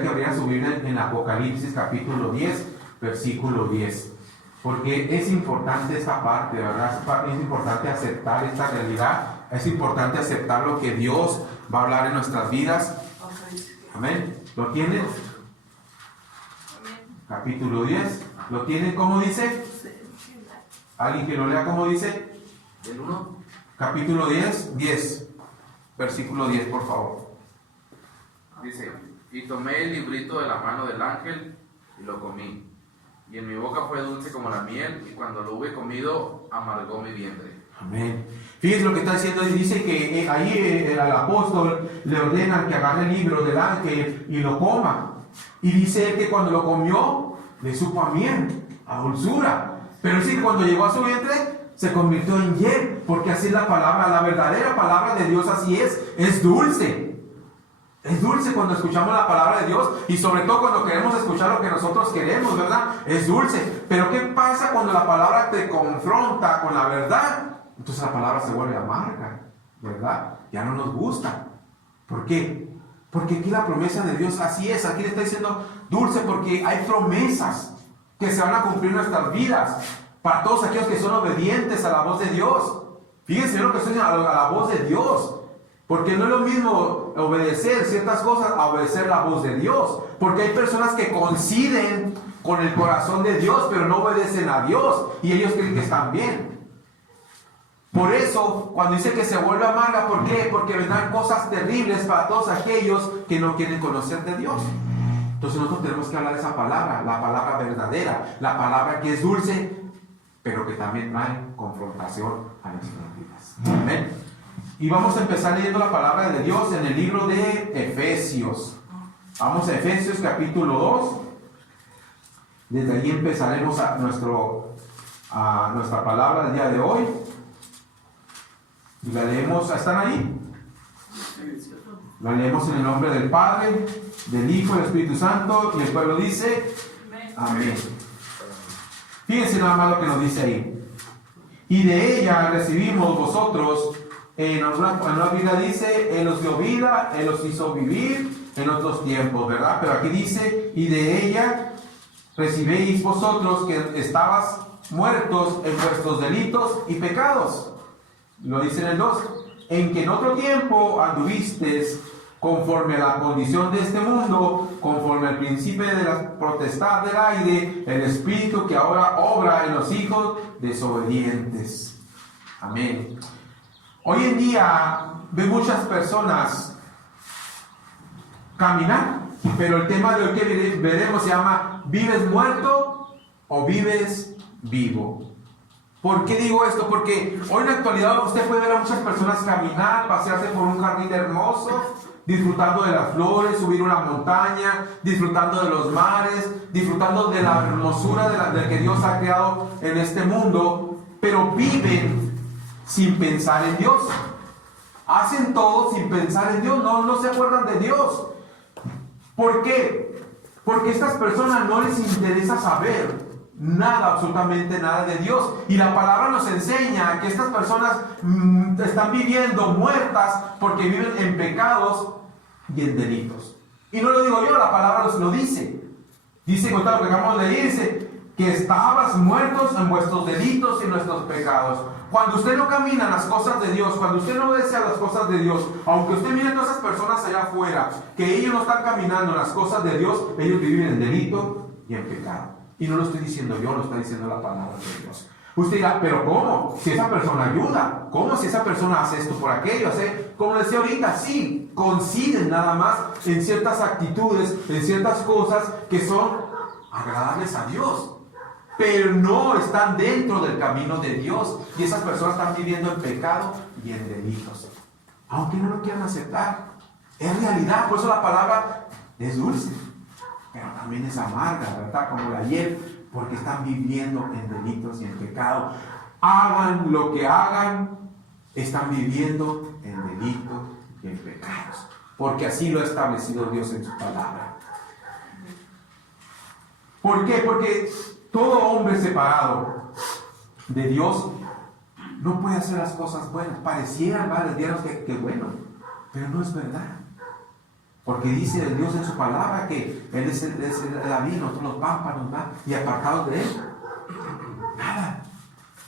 que abrieran su Biblia en Apocalipsis capítulo 10, versículo 10. Porque es importante esta parte, ¿verdad? Es importante aceptar esta realidad. Es importante aceptar lo que Dios va a hablar en nuestras vidas. Amén. ¿Lo tienen? Capítulo 10. ¿Lo tienen? ¿Cómo dice? ¿Alguien que lo lea cómo dice? ¿El 1? Capítulo 10. Versículo 10, por favor. Dice: y tomé el librito de la mano del ángel y lo comí. Y en mi boca fue dulce como la miel, y cuando lo hube comido, amargó mi vientre. Amén. Fíjense lo que está diciendo, y dice que ahí al apóstol le ordenan que agarre el libro del ángel y lo coma. Y dice él que cuando lo comió, le supo a miel, a dulzura. Pero dice que cuando llegó a su vientre, se convirtió en hiel, porque así es la palabra, la verdadera palabra de Dios, así es dulce. Es dulce cuando escuchamos la palabra de Dios, y sobre todo cuando queremos escuchar lo que nosotros queremos, ¿verdad? Es dulce. Pero ¿qué pasa cuando la palabra te confronta con la verdad? Entonces la palabra se vuelve amarga, ¿verdad? Ya no nos gusta. ¿Por qué? Porque aquí la promesa de Dios así es. Aquí le está diciendo dulce porque hay promesas que se van a cumplir en nuestras vidas para todos aquellos que son obedientes a la voz de Dios. Fíjense lo que estoy diciendo, a la voz de Dios. Porque no es lo mismo obedecer ciertas cosas a obedecer la voz de Dios. Porque hay personas que coinciden con el corazón de Dios, pero no obedecen a Dios. Y ellos creen que están bien. Por eso, cuando dice que se vuelve amarga, ¿por qué? Porque vendrán cosas terribles para todos aquellos que no quieren conocer de Dios. Entonces nosotros tenemos que hablar de esa palabra, la palabra verdadera, la palabra que es dulce, pero que también trae confrontación a nuestras vidas. Amén. Y vamos a empezar leyendo la palabra de Dios en el libro de Efesios. Vamos a Efesios capítulo 2. Desde allí empezaremos nuestra palabra del día de hoy. Y la leemos, ¿están ahí? La leemos en el nombre del Padre, del Hijo y del Espíritu Santo. Y el pueblo dice: amén. Fíjense nada más lo que nos dice ahí. Y de ella recibimos vosotros. En una vida dice: Él os dio vida, Él os hizo vivir en otros tiempos, ¿verdad? Pero aquí dice: y de ella recibéis vosotros que estabas muertos en vuestros delitos y pecados. Lo dice en el 2: en que en otro tiempo anduvisteis conforme a la condición de este mundo, conforme al principio de la potestad del aire, el espíritu que ahora obra en los hijos desobedientes. Amén. Hoy en día ve muchas personas caminar, pero el tema de hoy que veremos se llama: ¿vives muerto o vives vivo? ¿Por qué digo esto? Porque hoy en la actualidad usted puede ver a muchas personas caminar, pasearse por un jardín hermoso, disfrutando de las flores, subir una montaña, disfrutando de los mares, disfrutando de la hermosura de que Dios ha creado en este mundo, pero viven sin pensar en Dios. Hacen todo sin pensar en Dios, no se acuerdan de Dios. ¿Por qué? Porque a estas personas no les interesa saber nada, absolutamente nada de Dios. Y la palabra nos enseña que estas personas están viviendo muertas porque viven en pecados y en delitos. Y no lo digo yo, la palabra nos lo dice. Dice, lo que acabamos de leer, dice que estabas muertos en vuestros delitos y en nuestros pecados. Cuando usted no camina en las cosas de Dios, cuando usted no obedece a las cosas de Dios, aunque usted mire a todas esas personas allá afuera, que ellos no están caminando en las cosas de Dios, ellos viven en delito y en pecado. Y no lo estoy diciendo yo, lo está diciendo la palabra de Dios. Usted dirá, pero ¿cómo? Si esa persona ayuda, ¿cómo si esa persona hace esto por aquello? Como decía ahorita, sí, coinciden nada más en ciertas actitudes, en ciertas cosas que son agradables a Dios, pero no están dentro del camino de Dios. Y esas personas están viviendo en pecado y en delitos, aunque no lo quieran aceptar. Es realidad, por eso la palabra es dulce, pero también es amarga, ¿verdad? Como la hiel, porque están viviendo en delitos y en pecado. Hagan lo que hagan, están viviendo en delitos y en pecados, porque así lo ha establecido Dios en su palabra. ¿Por qué? Porque todo hombre separado de Dios no puede hacer las cosas buenas. Parecieran, ¿vale? Que bueno, pero no es verdad. Porque dice Dios en su palabra que Él es el la vid, nosotros los pámpanos, ¿verdad? Y apartados de Él,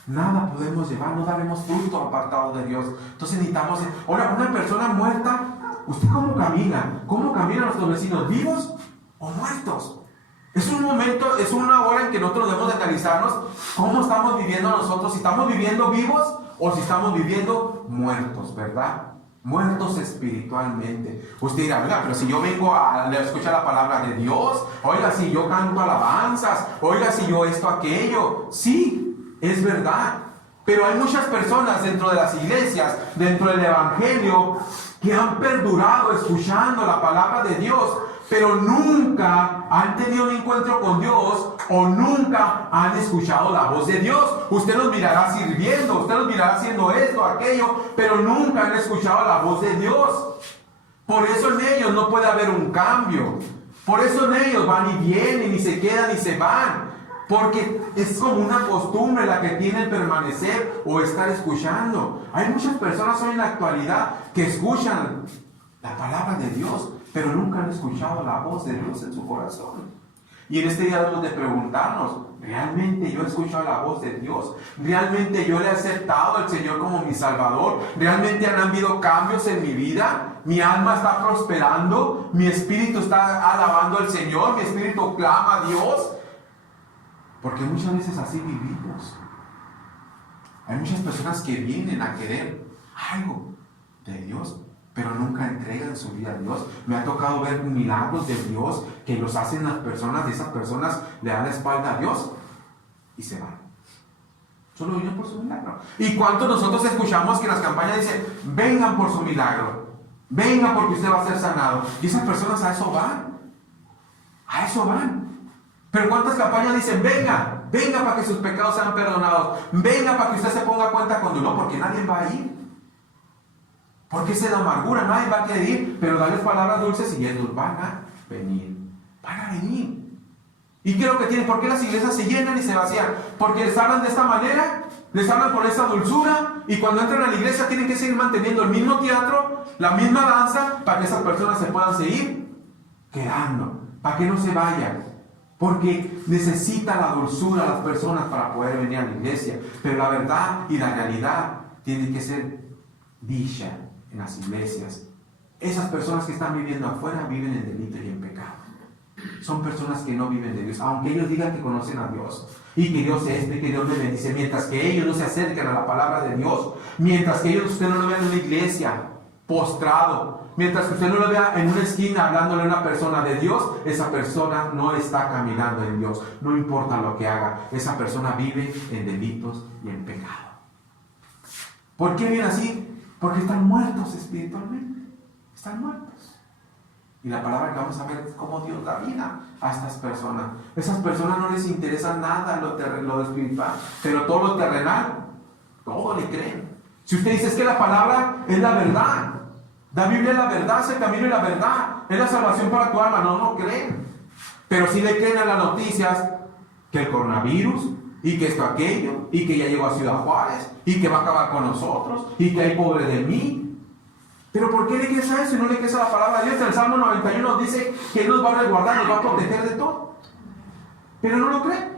nada podemos llevar, no daremos fruto apartados de Dios. Entonces necesitamos, ahora, una persona muerta, ¿usted cómo camina? ¿Cómo caminan nuestros vecinos, vivos o muertos? Es un momento, es una hora en que nosotros debemos de analizarnos cómo estamos viviendo nosotros, si estamos viviendo vivos o si estamos viviendo muertos, ¿verdad? Muertos espiritualmente. Usted dirá, oiga, pero si yo vengo a escuchar la palabra de Dios, oiga, si yo canto alabanzas, oiga, si yo esto, aquello, sí, es verdad. Pero hay muchas personas dentro de las iglesias, dentro del evangelio, que han perdurado escuchando la palabra de Dios, pero nunca han tenido un encuentro con Dios o nunca han escuchado la voz de Dios. Usted los mirará sirviendo, usted los mirará haciendo esto, aquello, pero nunca han escuchado la voz de Dios. Por eso en ellos no puede haber un cambio. Por eso en ellos van y vienen y se quedan y se van. Porque es como una costumbre la que tienen permanecer o estar escuchando. Hay muchas personas hoy en la actualidad que escuchan la palabra de Dios, pero nunca han escuchado la voz de Dios en su corazón. Y en este día debemos de preguntarnos, ¿realmente yo he escuchado la voz de Dios? ¿Realmente yo le he aceptado al Señor como mi Salvador? ¿Realmente han habido cambios en mi vida? ¿Mi alma está prosperando? ¿Mi espíritu está alabando al Señor? ¿Mi espíritu clama a Dios? Porque muchas veces así vivimos. Hay muchas personas que vienen a querer algo de Dios, pero nunca entregan su vida a Dios. Me ha tocado ver milagros de Dios que los hacen las personas, y esas personas le dan la espalda a Dios y se van. Solo vienen por su milagro. ¿Y cuánto nosotros escuchamos que las campañas dicen, vengan por su milagro, vengan porque usted va a ser sanado? Y esas personas a eso van. A eso van. Pero ¿cuántas campañas dicen, venga, venga para que sus pecados sean perdonados, venga para que usted se ponga cuenta con Dios? No, porque nadie va a ir. Porque es la amargura, nadie va a querer ir, pero darles palabras dulces y ellos van a venir. Van a venir. ¿Y qué es lo que tienen? ¿Por qué las iglesias se llenan y se vacían? Porque les hablan de esta manera, les hablan con esa dulzura, y cuando entran a la iglesia tienen que seguir manteniendo el mismo teatro, la misma danza, para que esas personas se puedan seguir quedando, para que no se vayan. Porque necesita la dulzura las personas para poder venir a la iglesia. Pero la verdad y la realidad tienen que ser dicha en las iglesias. Esas personas que están viviendo afuera viven en delito y en pecado. Son personas que no viven de Dios, aunque ellos digan que conocen a Dios y que Dios es y que Dios les bendice. Mientras que ellos no se acercan a la palabra de Dios, mientras que ellos, usted no lo vea en una iglesia postrado, mientras que usted no lo vea en una esquina hablándole a una persona de Dios, esa persona no está caminando en Dios. No importa lo que haga, esa persona vive en delitos y en pecado. ¿Por qué viven así? Porque están muertos espiritualmente. Están muertos. Y la palabra que vamos a ver es cómo Dios da vida a estas personas. Esas personas no les interesa nada lo espiritual, pero todo lo terrenal, todo le creen. Si usted dice, es que la palabra es la verdad, la Biblia es la verdad, es el camino y la verdad, es la salvación para tu alma, no creen. Pero sí le creen a las noticias que el coronavirus, y que esto, aquello, y que ya llegó a Ciudad Juárez, y que va a acabar con nosotros, y que hay pobre de mí. Pero ¿por qué le crees a eso y no le crees a la palabra de Dios? El Salmo 91 dice que Él nos va a resguardar, nos va a proteger de todo. Pero no lo creen.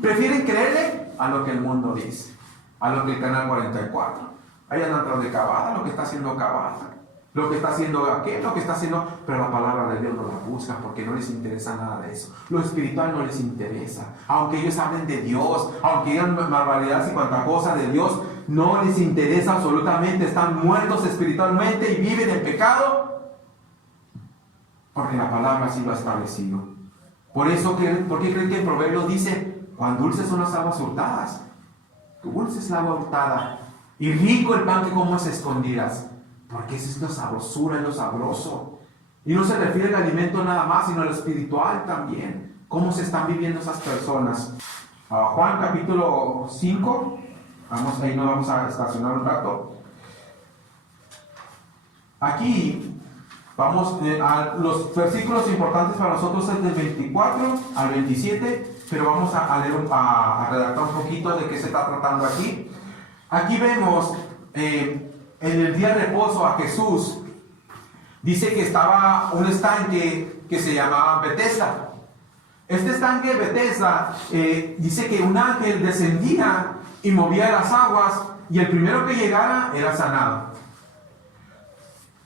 Prefieren creerle a lo que el mundo dice, a lo que el Canal 44. Ahí andan tras de Cavada, lo que está haciendo Cavada, lo que está haciendo aquel, lo que está haciendo, pero la palabra de Dios no la buscan porque no les interesa nada de eso. Lo espiritual no les interesa. Aunque ellos hablen de Dios, aunque digan barbaridades y cuanta cosa de Dios, no les interesa absolutamente. Están muertos espiritualmente y viven en pecado porque la palabra así lo ha establecido. Por eso, ¿por qué creen que el proverbio dice, cuán dulces son las aguas hurtadas? Dulce es la agua hurtada y rico el pan que comas escondidas. Porque esa es la sabrosura, es lo sabroso. Y no se refiere al alimento nada más, sino al espiritual también. ¿Cómo se están viviendo esas personas? Juan capítulo 5. Ahí nos vamos a estacionar un rato. Aquí vamos a los versículos importantes para nosotros es del 24 al 27. Pero vamos a leer, a redactar un poquito de qué se está tratando aquí. Aquí vemos en el día de reposo a Jesús dice que estaba un estanque que se llamaba Betesda. Este estanque de Betesda dice que un ángel descendía y movía las aguas y el primero que llegara era sanado.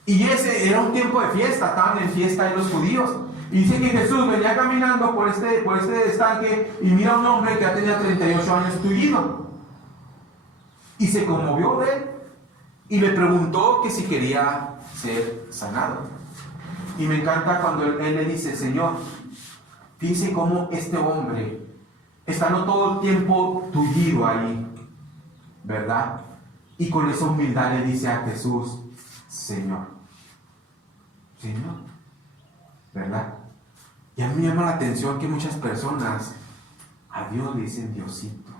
Y ese era un tiempo de fiesta, estaban en fiesta ahí los judíos. Y dice que Jesús venía caminando por este estanque y mira a un hombre que ya tenía 38 años tullido. Y se conmovió de él y le preguntó que si quería ser sanado. Y me encanta cuando él le dice: Señor, fíjese cómo este hombre estando todo el tiempo tullido ahí, ¿verdad? Y con esa humildad le dice a Jesús: Señor, ¿verdad? Y a mí me llama la atención que muchas personas a Dios le dicen Diosito,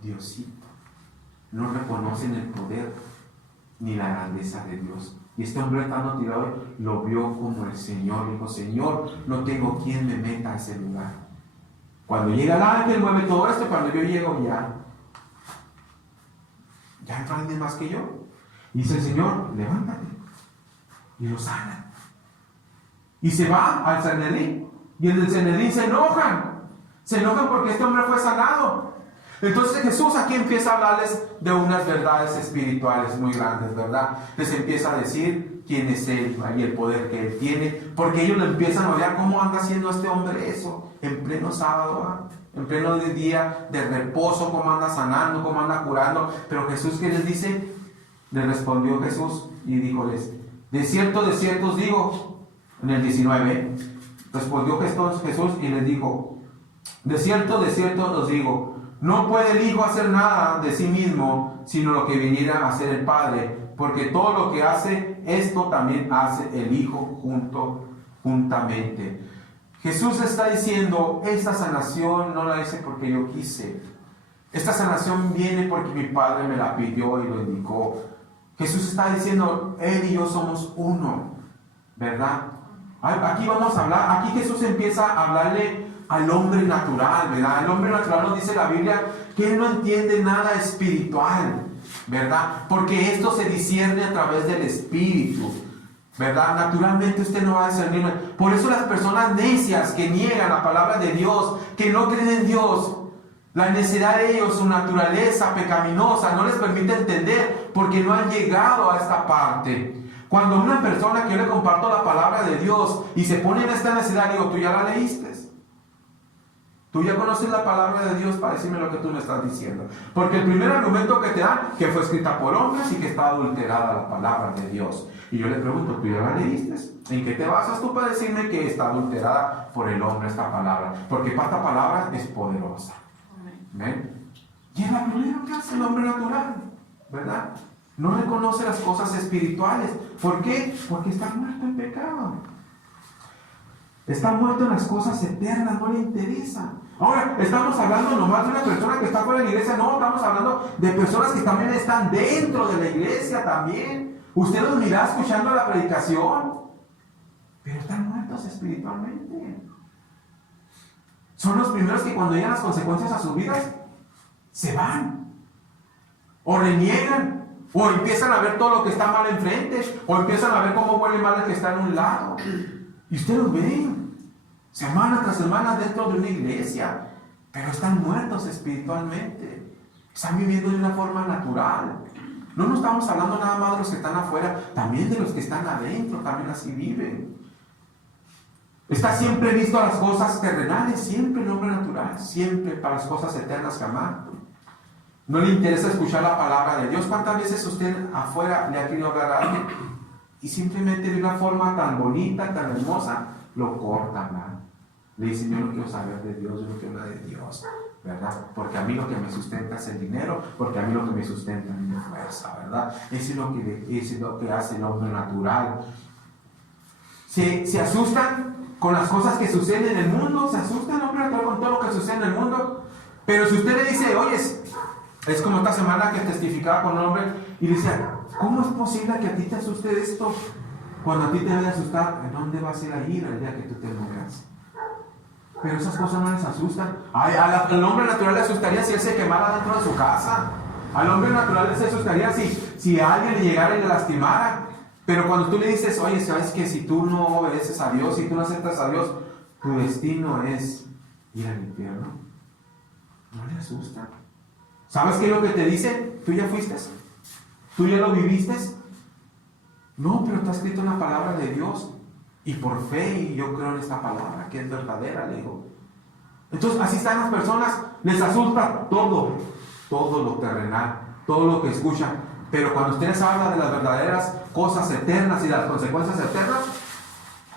Diosito. No reconocen el poder ni la grandeza de Dios. Y este hombre estando tirado lo vio como el Señor. Dijo: Señor, no tengo quien me meta a ese lugar. Cuando llega el ángel, mueve todo esto. Cuando yo llego, ya no hay más que yo. Y dice el Señor: levántate. Y lo sana. Y se va al Sanedrín. Y en el Sanedrín se enojan. Se enojan porque este hombre fue sanado. Entonces Jesús aquí empieza a hablarles de unas verdades espirituales muy grandes, ¿verdad? Les empieza a decir quién es Él y el poder que Él tiene. Porque ellos lo empiezan a ver cómo anda haciendo este hombre eso. En pleno sábado, en pleno día de reposo, cómo anda sanando, cómo anda curando. Pero Jesús, ¿qué les dice? Le respondió Jesús y díjoles: de cierto os digo, en el 19, respondió Jesús y les dijo: de cierto os digo, no puede el Hijo hacer nada de sí mismo, sino lo que viniera a hacer el Padre, porque todo lo que hace, esto también hace el Hijo juntamente. Jesús está diciendo: esta sanación no la hice porque yo quise. Esta sanación viene porque mi Padre me la pidió y lo indicó. Jesús está diciendo: Él y yo somos uno, ¿verdad? Aquí vamos a hablar, aquí Jesús empieza a hablarle al hombre natural, ¿verdad? El hombre natural nos dice la Biblia que él no entiende nada espiritual, ¿verdad? Porque esto se discierne a través del Espíritu, ¿verdad? Naturalmente usted no va a discernir. Por eso las personas necias que niegan la palabra de Dios, que no creen en Dios, la necedad de ellos, su naturaleza pecaminosa, no les permite entender porque no han llegado a esta parte. Cuando una persona que yo le comparto la palabra de Dios y se pone en esta necesidad, digo: tú ya la leíste. Tú ya conoces la palabra de Dios para decirme lo que tú me estás diciendo. Porque el primer argumento que te dan, que fue escrita por hombres y que está adulterada la palabra de Dios. Y yo le pregunto: ¿tú ya la leíste? ¿En qué te basas tú para decirme que está adulterada por el hombre esta palabra? Porque esta palabra es poderosa. ¿Ven? Y es la primera que hace el hombre natural, ¿verdad? No reconoce las cosas espirituales. ¿Por qué? Porque está muerto en pecado. Está muerto en las cosas eternas, no le interesa. Ahora, estamos hablando nomás de una persona que está fuera de la iglesia. No, estamos hablando de personas que también están dentro de la iglesia también. Usted los mira escuchando la predicación, pero están muertos espiritualmente. Son los primeros que cuando llegan las consecuencias a sus vidas, se van. O reniegan. O empiezan a ver todo lo que está mal enfrente. O empiezan a ver cómo huele mal el que está en un lado. Y ustedes los ven. Semana tras semana dentro de una iglesia. Pero están muertos espiritualmente. Están viviendo de una forma natural. No estamos hablando nada más de los que están afuera. También de los que están adentro. También así viven. Está siempre listo a las cosas terrenales. Siempre el hombre natural. Siempre para las cosas eternas jamás. No le interesa escuchar la palabra de Dios. ¿Cuántas veces usted afuera le ha querido hablar a alguien y simplemente de una forma tan bonita, tan hermosa, lo corta, ¿verdad? Le dice: yo no quiero saber de Dios, yo no quiero hablar de Dios, ¿verdad? Porque a mí lo que me sustenta es el dinero, porque a mí lo que me sustenta es mi fuerza, ¿verdad? Eso es lo que hace el hombre natural. Se asustan con las cosas que suceden en el mundo, se asustan el hombre natural con todo lo que sucede en el mundo. Pero si usted le dice: oye, es como esta semana que testificaba con un hombre y decía: ¿cómo es posible que a ti te asuste esto? Cuando a ti te vaya a asustar, ¿en dónde vas a ir a ir el día que tú te mueras? Pero esas cosas no les asustan. Al hombre natural le asustaría si él se quemara dentro de su casa. Al hombre natural le asustaría si a alguien le llegara y le lastimara. Pero cuando tú le dices, oye, ¿sabes que si tú no obedeces a Dios, si tú no aceptas a Dios, tu destino es ir al infierno? No le asusta. ¿Sabes qué es lo que te dice? ¿Tú ya fuiste? ¿Tú ya lo viviste? No, pero está escrito en la palabra de Dios. Y por fe, y yo creo en esta palabra, que es verdadera, le digo. Entonces, así están las personas, les asusta todo lo terrenal, todo lo que escuchan. Pero cuando ustedes hablan de las verdaderas cosas eternas y las consecuencias eternas,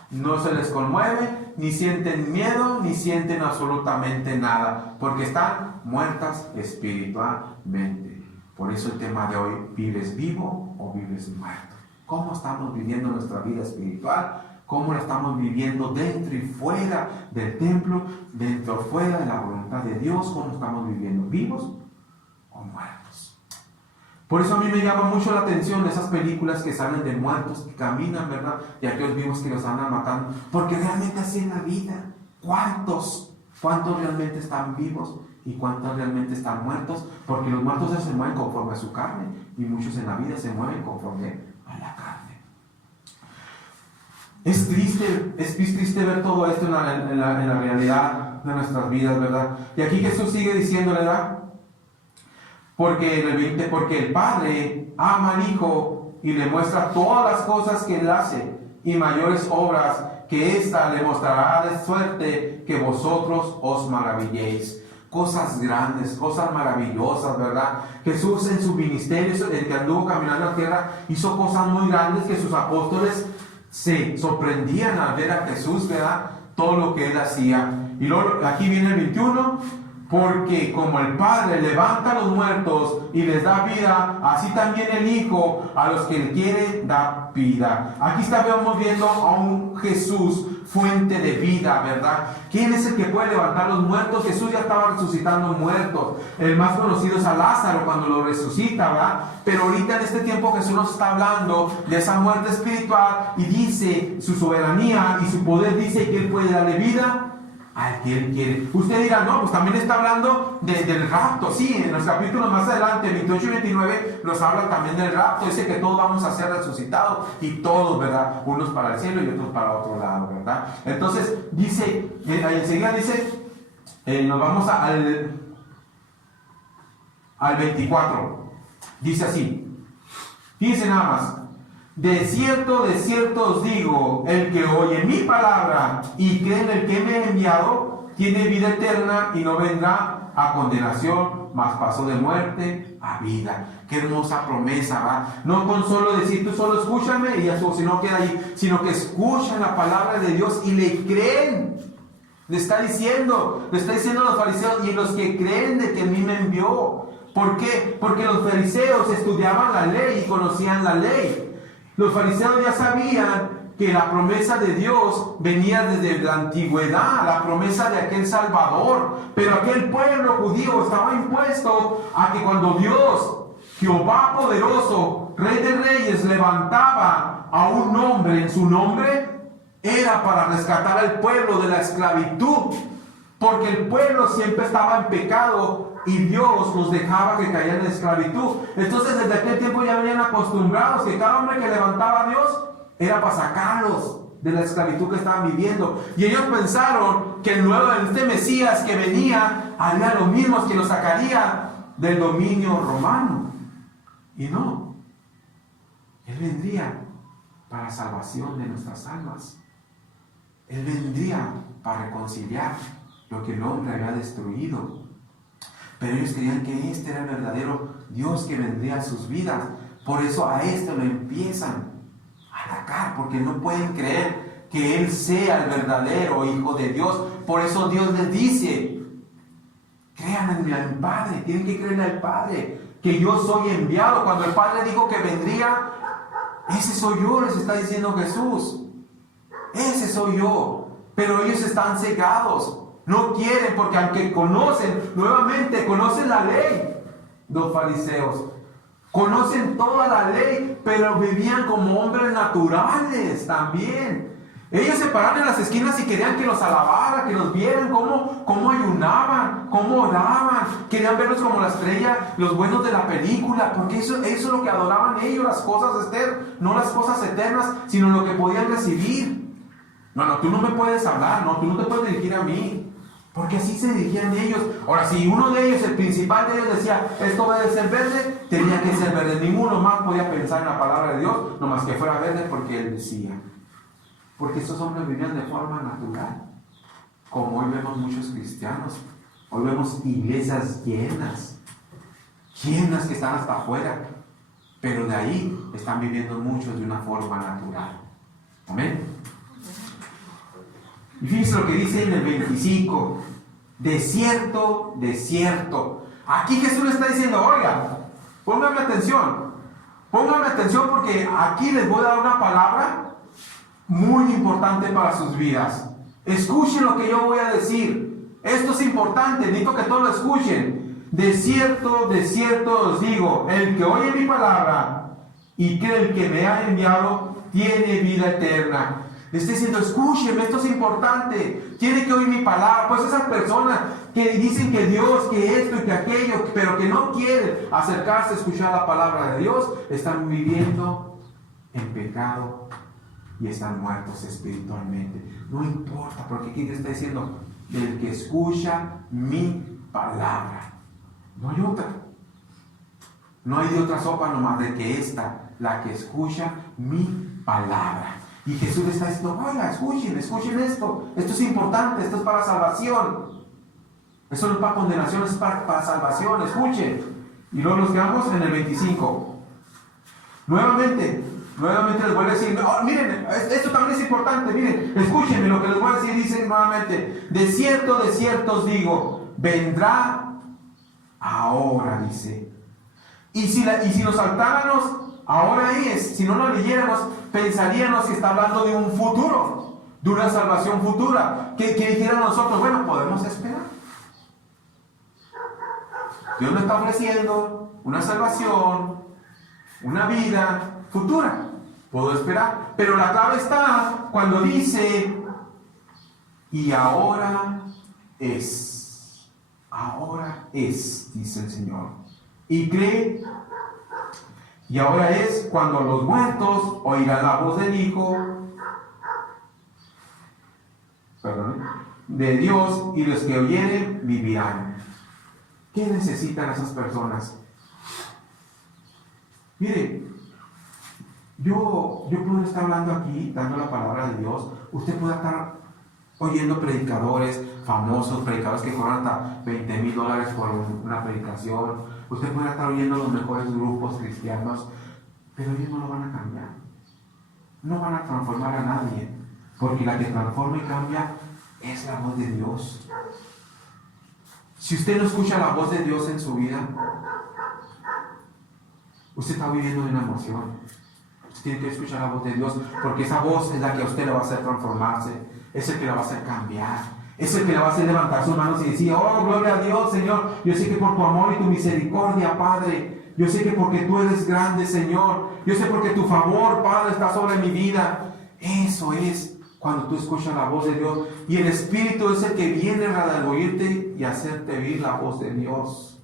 no se les conmueve, ni sienten miedo, ni sienten absolutamente nada, porque están muertas espiritualmente. Por eso el tema de hoy, ¿vives vivo o vives muerto? ¿Cómo estamos viviendo nuestra vida espiritual? ¿Cómo la estamos viviendo dentro y fuera del templo, dentro o fuera de la voluntad de Dios? ¿Cómo estamos viviendo? ¿Vivos o muertos? Por eso a mí me llama mucho la atención esas películas que salen de muertos, que caminan, ¿verdad? Y aquellos vivos que los andan matando. Porque realmente así es la vida. ¿Cuántos realmente están vivos y cuántos realmente están muertos? Porque los muertos se mueven conforme a su carne y muchos en la vida se mueven conforme a la carne. Es triste ver todo esto en la realidad de nuestras vidas, ¿verdad? Y aquí Jesús sigue diciéndole, ¿verdad? Porque el Padre ama al Hijo y le muestra todas las cosas que Él hace y mayores obras que ésta le mostrará, de suerte que vosotros os maravilléis. Cosas grandes, cosas maravillosas, ¿verdad? Jesús en su ministerio, el que anduvo caminando a la tierra, hizo cosas muy grandes que sus apóstoles se sorprendían al ver a Jesús, ¿verdad? Todo lo que Él hacía. Y luego aquí viene el 21. Porque como el Padre levanta a los muertos y les da vida, así también el Hijo a los que Él quiere da vida. Aquí estamos viendo a un Jesús, fuente de vida, ¿verdad? ¿Quién es el que puede levantar los muertos? Jesús ya estaba resucitando muertos. El más conocido es a Lázaro cuando lo resucita, ¿verdad? Pero ahorita en este tiempo Jesús nos está hablando de esa muerte espiritual y dice su soberanía y su poder, dice que Él puede darle vida al que Él quiere. Usted dirá, no, pues también está hablando del rapto. Sí, en los capítulos más adelante, 28 y 29, nos habla también del rapto. Dice que todos vamos a ser resucitados y todos, ¿verdad? Unos para el cielo y otros para otro lado, ¿verdad? Entonces, dice, enseguida dice, nos vamos al 24. Dice así, fíjense nada más. De cierto os digo, el que oye mi palabra y cree en el que me ha enviado, tiene vida eterna y no vendrá a condenación, mas pasó de muerte a vida. Qué hermosa promesa, ¿va? No con solo decir, tú solo escúchame y ya si no queda ahí, sino que escuchan la palabra de Dios y le creen. Le está diciendo a los fariseos y los que creen de que a mí me envió. ¿Por qué? Porque los fariseos estudiaban la ley y conocían la ley. Los fariseos ya sabían que la promesa de Dios venía desde la antigüedad, la promesa de aquel Salvador. Pero aquel pueblo judío estaba impuesto a que cuando Dios, Jehová poderoso, Rey de Reyes, levantaba a un hombre en su nombre, era para rescatar al pueblo de la esclavitud. Porque el pueblo siempre estaba en pecado y Dios los dejaba que caían en esclavitud. Entonces desde aquel tiempo ya venían acostumbrados que cada hombre que levantaba a Dios era para sacarlos de la esclavitud que estaban viviendo. Y ellos pensaron que este Mesías que venía haría lo mismo, que los sacaría del dominio romano. Y no, Él vendría para salvación de nuestras almas. Él vendría para reconciliar lo que el hombre había destruido. Pero ellos creían que este era el verdadero Dios que vendría a sus vidas. Por eso a este lo empiezan a atacar, porque no pueden creer que Él sea el verdadero Hijo de Dios. Por eso Dios les dice, crean en el Padre, tienen que creer en el Padre, que yo soy enviado. Cuando el Padre dijo que vendría, ese soy yo, les está diciendo Jesús. Ese soy yo. Pero ellos están cegados. No quieren, porque aunque conocen la ley, los fariseos conocen toda la ley, pero vivían como hombres naturales también. Ellos se paraban en las esquinas y querían que los alabara, que los vieran, cómo ayunaban, cómo oraban. Querían verlos como la estrella, los buenos de la película, porque eso es lo que adoraban ellos, las cosas no las cosas eternas, sino lo que podían recibir. No, tú no me puedes hablar, no, tú no te puedes dirigir a mí, porque así se dirigían ellos. Ahora, si uno de ellos, el principal de ellos, decía, esto debe ser verde, tenía que ser verde. Ninguno más podía pensar en la palabra de Dios, no más que fuera verde, porque él decía. Porque estos hombres vivían de forma natural, como hoy vemos muchos cristianos. Hoy vemos iglesias llenas que están hasta afuera, pero de ahí están viviendo muchos de una forma natural. Amén. Y fíjense lo que dice en el 25, de cierto. Aquí Jesús le está diciendo, oiga, pónganme atención porque aquí les voy a dar una palabra muy importante para sus vidas. Escuchen lo que yo voy a decir. Esto es importante, necesito que todos lo escuchen. De cierto os digo, el que oye mi palabra y cree el que me ha enviado, tiene vida eterna. Le estoy diciendo, escúchenme, esto es importante. Tiene que oír mi palabra. Pues esas personas que dicen que Dios, que esto y que aquello, pero que no quieren acercarse a escuchar la palabra de Dios, están viviendo en pecado y están muertos espiritualmente. No importa, porque aquí te está diciendo, el que escucha mi palabra. No hay otra. No hay de otra sopa nomás de que esta, la que escucha mi palabra. Y Jesús le está diciendo, oiga, escuchen esto. Esto es importante, esto es para salvación. Eso no es para condenación, es para salvación, escuchen. Y luego nos quedamos en el 25. Nuevamente les voy a decir, miren, esto también es importante, miren, escúchenme lo que les voy a decir, dice nuevamente, de cierto os digo, vendrá ahora, dice. Y si nos saltáramos, ahora es, si no lo leyéramos, pensaríamos que está hablando de un futuro, de una salvación futura, que dijéramos nosotros, bueno, podemos esperar. Dios nos está ofreciendo una salvación, una vida futura. Puedo esperar. Pero la clave está cuando dice, y ahora es. Ahora es, dice el Señor. Y cree, y ahora es cuando los muertos oirán la voz del Hijo, de Dios, y los que oyeren vivirán. ¿Qué necesitan esas personas? Mire, yo puedo estar hablando aquí, dando la palabra de Dios. Usted puede estar oyendo predicadores famosos, predicadores que cobran hasta $20,000 por una predicación. Usted puede estar oyendo los mejores grupos cristianos, pero ellos no lo van a cambiar. No van a transformar a nadie, porque la que transforma y cambia es la voz de Dios. Si usted no escucha la voz de Dios en su vida, usted está viviendo de una emoción. Usted tiene que escuchar la voz de Dios, porque esa voz es la que a usted le va a hacer transformarse, es el que le va a hacer cambiar, es el que le va a hacer levantar sus manos y decir, oh, gloria a Dios, Señor, yo sé que por tu amor y tu misericordia, Padre, yo sé que porque tú eres grande, Señor, yo sé porque tu favor, Padre, está sobre mi vida. Eso es cuando tú escuchas la voz de Dios, y el Espíritu es el que viene a redarguirte y hacerte oír la voz de Dios.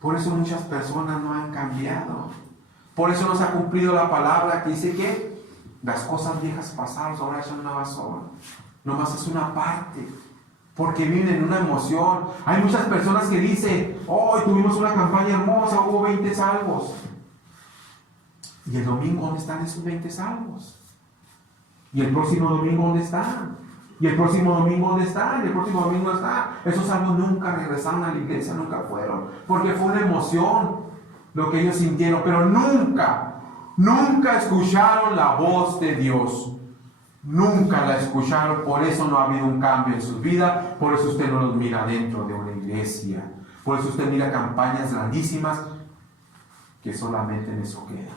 Por eso muchas personas no han cambiado. Por eso no se ha cumplido la palabra que dice que las cosas viejas pasaron, ahora son nuevas son. Nomás es una parte, porque viven en una emoción. Hay muchas personas que dicen, hoy tuvimos una campaña hermosa, hubo 20 salvos. ¿Y el domingo dónde están esos 20 salvos? ¿Y el próximo domingo dónde están? ¿Y el próximo domingo dónde están? ¿Y el próximo domingo dónde están? Esos salvos nunca regresaron a la iglesia, nunca fueron, porque fue una emoción lo que ellos sintieron, pero nunca escucharon la voz de Dios. Nunca la escucharon, por eso no ha habido un cambio en sus vidas, por eso usted no los mira dentro de una iglesia, por eso usted mira campañas grandísimas que solamente en eso queda.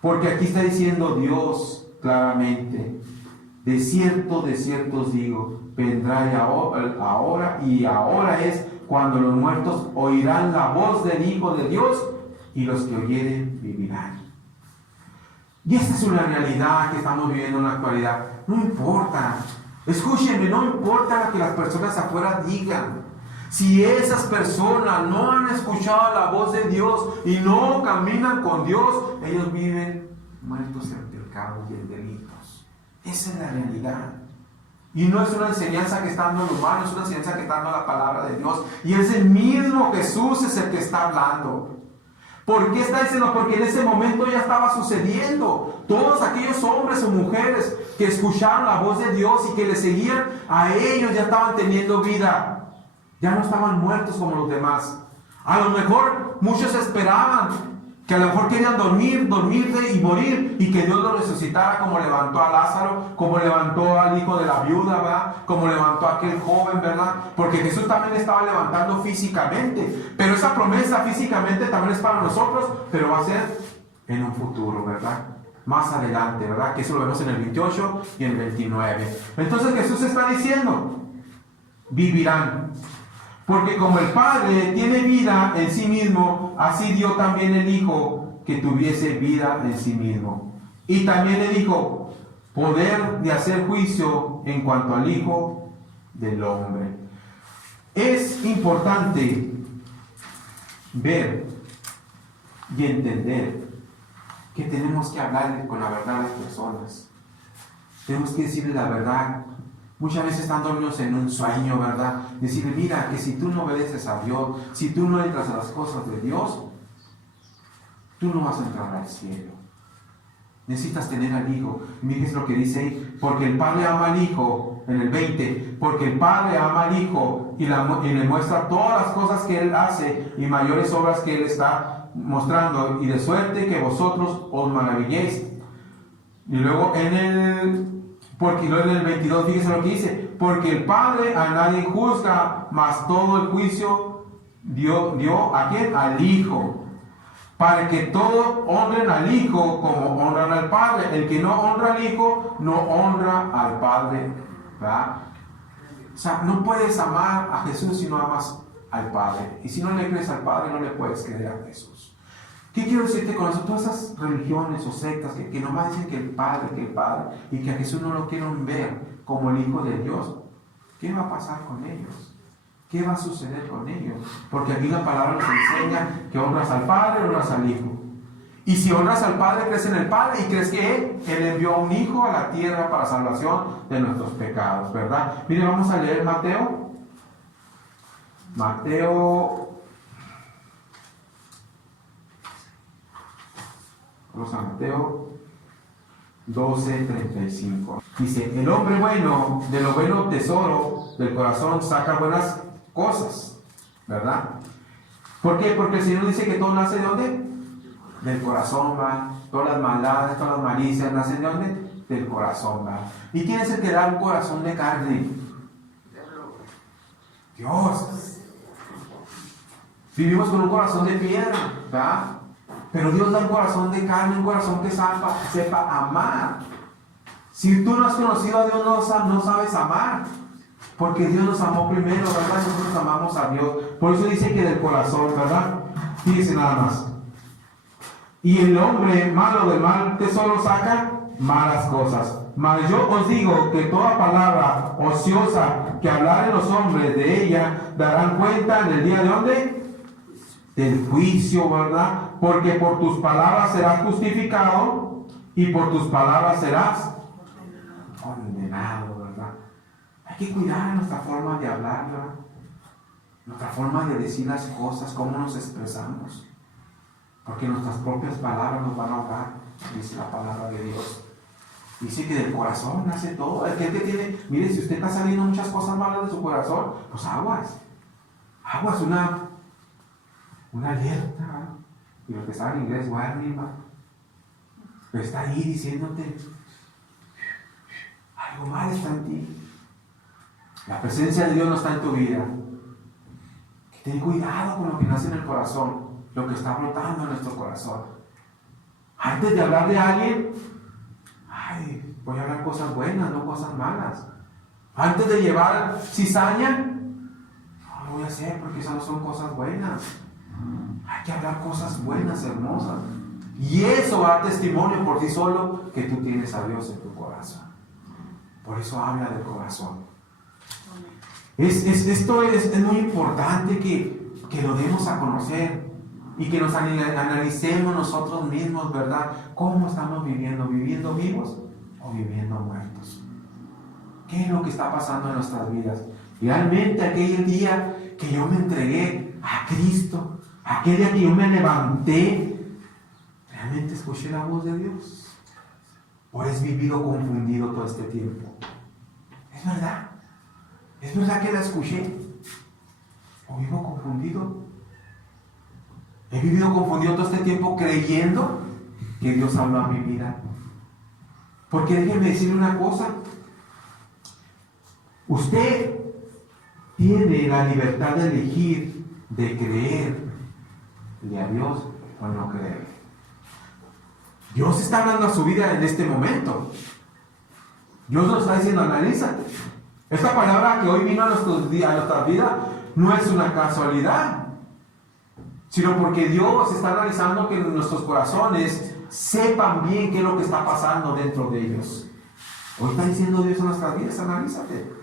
Porque aquí está diciendo Dios claramente, de cierto os digo, vendrá ahora es cuando los muertos oirán la voz del Hijo de Dios, y los que oyeren vivirán. Y esta es una realidad que estamos viviendo en la actualidad. No importa. Escúchenme, no importa lo que las personas afuera digan. Si esas personas no han escuchado la voz de Dios y no caminan con Dios, ellos viven muertos en pecado y en delitos. Esa es la realidad. Y no es una enseñanza que está dando el humano, es una enseñanza que está dando la palabra de Dios. Y es el mismo Jesús es el que está hablando. ¿Por qué está diciendo? Porque en ese momento ya estaba sucediendo. Todos aquellos hombres o mujeres que escucharon la voz de Dios y que le seguían a ellos ya estaban teniendo vida. Ya no estaban muertos como los demás. A lo mejor muchos esperaban que a lo mejor querían dormirse y morir, y que Dios los resucitara, como levantó a Lázaro, como levantó al hijo de la viuda, ¿verdad? Como levantó a aquel joven, ¿verdad? Porque Jesús también estaba levantando físicamente, pero esa promesa físicamente también es para nosotros, pero va a ser en un futuro, ¿verdad? Más adelante, ¿verdad? Que eso lo vemos en el 28 y en el 29. Entonces Jesús está diciendo, vivirán. Porque como el Padre tiene vida en sí mismo, así dio también el Hijo que tuviese vida en sí mismo. Y también le dijo, poder de hacer juicio en cuanto al Hijo del Hombre. Es importante ver y entender que tenemos que hablar con la verdad a las personas. Tenemos que decirles la verdad. Muchas veces están dormidos en un sueño, ¿verdad? Decirle, mira, que si tú no obedeces a Dios, si tú no entras a las cosas de Dios, tú no vas a entrar al cielo. Necesitas tener al Hijo. Y miren lo que dice ahí, porque el Padre ama al Hijo, en el 20, porque el Padre ama al Hijo y le muestra todas las cosas que Él hace y mayores obras que Él está mostrando, y de suerte que vosotros os maravilléis. Y luego porque luego en el 22, fíjense lo que dice, porque el Padre a nadie juzga, mas todo el juicio dio ¿a quién? Al Hijo, para que todos honren al Hijo como honran al Padre. El que no honra al Hijo, no honra al Padre, ¿verdad? O sea, no puedes amar a Jesús si no amas al Padre. Y si no le crees al Padre, no le puedes creer a Jesús. ¿Qué quiero decirte con eso? Todas esas religiones o sectas que nomás dicen que el Padre, y que a Jesús no lo quieren ver como el Hijo de Dios, ¿qué va a pasar con ellos? ¿Qué va a suceder con ellos? Porque aquí la palabra nos enseña que honras al Padre, honras al Hijo. Y si honras al Padre, crees en el Padre y crees que Él envió a un Hijo a la tierra para salvación de nuestros pecados, ¿verdad? Mire, vamos a leer Mateo. Vamos a Mateo 12:35. Dice, el hombre bueno, de lo bueno tesoro del corazón saca buenas cosas, ¿verdad? ¿Por qué? Porque el Señor dice que todo nace de ¿dónde? Del corazón, ¿va? Todas las maldades, todas las malicias nacen de ¿dónde? Del corazón, ¿va? ¿Y quién es el que da un corazón de carne? Dios. Vivimos con un corazón de piedra, ¿verdad? Pero Dios da un corazón de carne, un corazón que sepa amar. Si tú no has conocido a Dios, no sabes amar. Porque Dios nos amó primero, ¿verdad? Nosotros amamos a Dios. Por eso dice que del corazón, ¿verdad? Fíjense nada más. Y el hombre malo del mal tesoro saca malas cosas. Mas yo os digo que toda palabra ociosa que hablaren los hombres de ella, darán cuenta en el día de ¿dónde? Del juicio, ¿verdad? Porque por tus palabras serás justificado y por tus palabras serás condenado, ¿verdad? Hay que cuidar nuestra forma de hablar, ¿verdad? Nuestra forma de decir las cosas, cómo nos expresamos. Porque nuestras propias palabras nos van a ahogar, dice la palabra de Dios. Dice que del corazón nace todo. El que tiene, mire, si usted está saliendo muchas cosas malas de su corazón, pues aguas. Aguas, una alerta, ¿verdad? Y lo que está en inglés, warning, ¿verdad? Pero está ahí diciéndote, algo mal está en ti. La presencia de Dios no está en tu vida. Ten cuidado con lo que nace en el corazón, lo que está brotando en nuestro corazón. Antes de hablar de alguien, voy a hablar cosas buenas, no cosas malas. Antes de llevar cizaña, no lo voy a hacer porque esas no son cosas buenas. Hay que hablar cosas buenas, hermosas. Y eso va a dar testimonio por sí solo que tú tienes a Dios en tu corazón. Por eso habla del corazón. Esto es muy importante que lo demos a conocer y que nos analicemos nosotros mismos, ¿verdad? ¿Cómo estamos viviendo? ¿Viviendo vivos o viviendo muertos? ¿Qué es lo que está pasando en nuestras vidas? Realmente aquel día que yo me entregué a Cristo, aquel día que yo me levanté, realmente escuché la voz de Dios. ¿O he vivido confundido todo este tiempo? Es verdad que la escuché. ¿O vivo confundido? He vivido confundido todo este tiempo creyendo que Dios habló a mi vida. Porque déjeme decirle una cosa. Usted tiene la libertad de elegir, de creerle a Dios o no creerle. Dios está hablando a su vida en este momento. Dios nos está diciendo, analízate. Esta palabra que hoy vino a nuestra vida no es una casualidad, sino porque Dios está analizando que nuestros corazones sepan bien qué es lo que está pasando dentro de ellos. Hoy está diciendo Dios en nuestras vidas, analízate.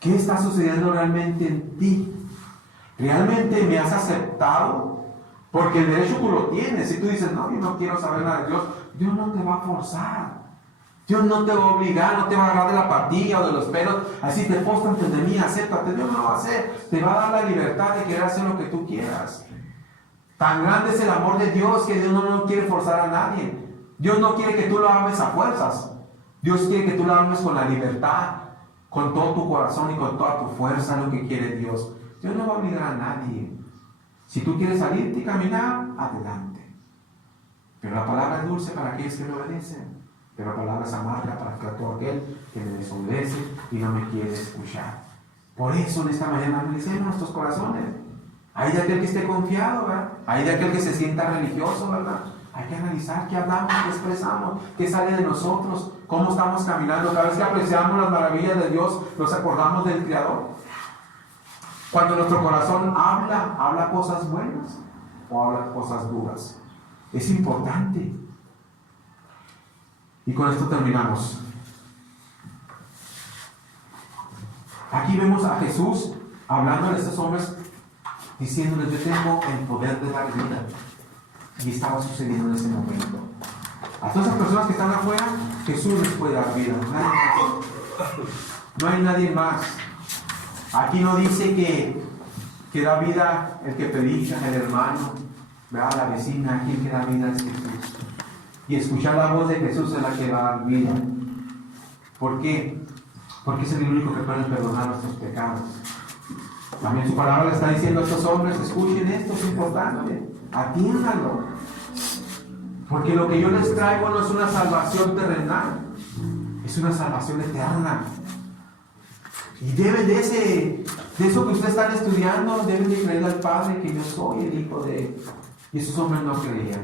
¿Qué está sucediendo realmente en ti? ¿Realmente me has aceptado? Porque el derecho tú lo tienes. Si tú dices, no, yo no quiero saber nada de Dios, Dios no te va a forzar. Dios no te va a obligar, no te va a agarrar de la patilla o de los pelos. Así te postran ante mí, acéptate. Dios no lo va a hacer. Te va a dar la libertad de querer hacer lo que tú quieras. Tan grande es el amor de Dios que Dios no quiere forzar a nadie. Dios no quiere que tú lo ames a fuerzas. Dios quiere que tú lo ames con la libertad, con todo tu corazón y con toda tu fuerza, lo que quiere Dios. Dios no va a obligar a nadie. Si tú quieres salirte y caminar, adelante. Pero la palabra es dulce para aquellos que me obedecen. Pero la palabra es amarga para todo aquel que me desobedece y no me quiere escuchar. Por eso en esta mañana analicemos nuestros corazones. Hay de aquel que esté confiado, ¿verdad? Hay de aquel que se sienta religioso, ¿verdad? Hay que analizar qué hablamos, qué expresamos, qué sale de nosotros, cómo estamos caminando. Cada vez que apreciamos las maravillas de Dios, nos acordamos del Creador. Cuando nuestro corazón habla cosas buenas o habla cosas duras. Es importante. Y con esto terminamos. Aquí vemos a Jesús hablando a estos hombres, diciéndoles, yo tengo el poder de dar vida. Y estaba sucediendo en ese momento. A todas esas personas que están afuera, Jesús les puede dar vida. No hay nadie más. Aquí no dice que da vida el que predica, el hermano, ¿verdad? La vecina. Aquí el que da vida es Jesús. Y escuchar la voz de Jesús es la que va a dar vida. ¿Por qué? Porque es el único que puede perdonar nuestros pecados. También su palabra le está diciendo a estos hombres, escuchen esto, es importante, atiéndanlo. Porque lo que yo les traigo no es una salvación terrenal, es una salvación eterna. Y deben de eso que ustedes están estudiando, deben de creer al Padre que yo soy el Hijo de Él. Y esos hombres no creían.